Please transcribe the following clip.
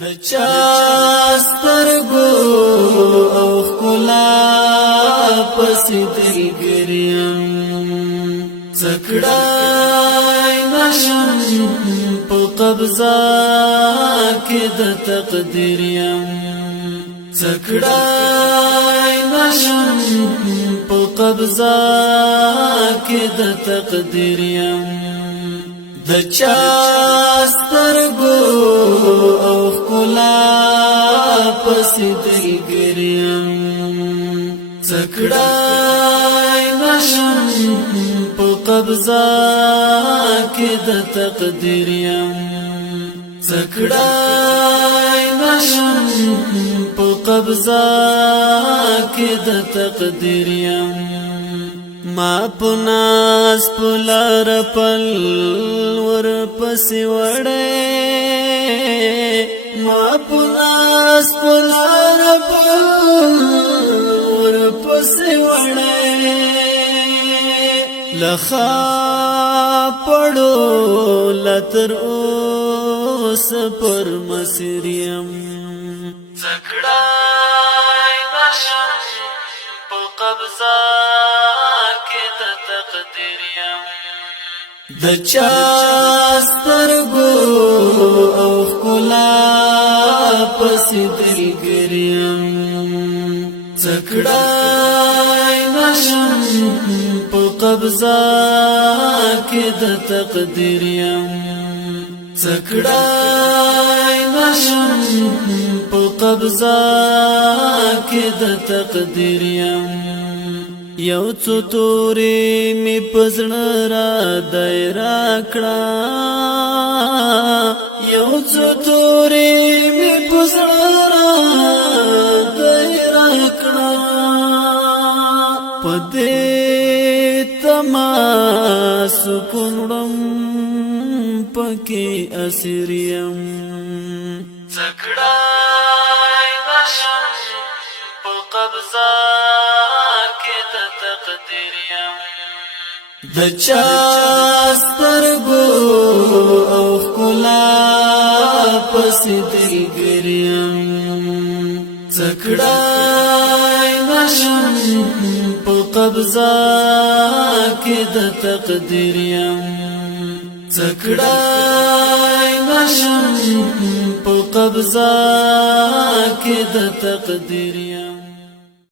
د چا سترګو او ښکلا پسې دلګریم څکړای نشم په قبضه کې د تقدیر یم څکړای نشم په قبضه کې د تقدیر یم د چا سترګو او ښکلا پسې دلګریم څکړای نشم په قبضه کې د تقدیر یم څکړای نشم په قبضه کې د تقدیر یم ما پناس پلار پل ور پسې وړې ما پناس پلار پل ور پسې وړې لخا پړو لتر اوس پر مسریم څکړای نشم په قبضه د چا سترګو او ښکلا پسې دلګریم څکړای نشم په قبضه کې د تقدیر یم څکړای نشم په قبضه کې د تقدیر یم یو څو تورې می پزړه را دایرا کړه یو څو تورې می پزړه را دایرا کړه پدې تما سکونړم پکې اسریم څکړای نشم په قبضه د چا سترګو او ښکلا پسې دلګریم څکړای نشم په قبضه کې د تقدیر یم څکړای نشم په قبضه کې د تقدیر یم